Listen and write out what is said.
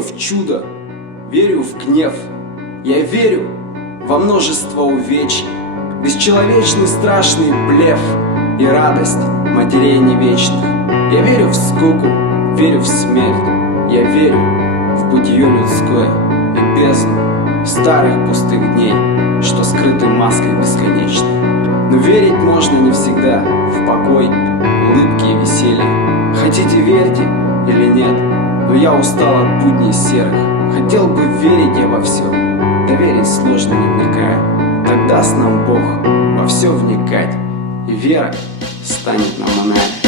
верю в чудо, верю в гнев. Я верю во множество увечий, бесчеловечный страшный блеф и радость матерей не вечных. Я верю в скуку, верю в смерть. Я верю в бытие людское и бездну старых пустых дней, что скрыты маской бесконечной. Но верить можно не всегда в покой, улыбки и веселье. Хотите, верьте или нет, но я устал от будней серых. Хотел бы верить я во все, да верить сложно, не вникая. Так даст нам Бог во все вникать, и вера станет нам манной.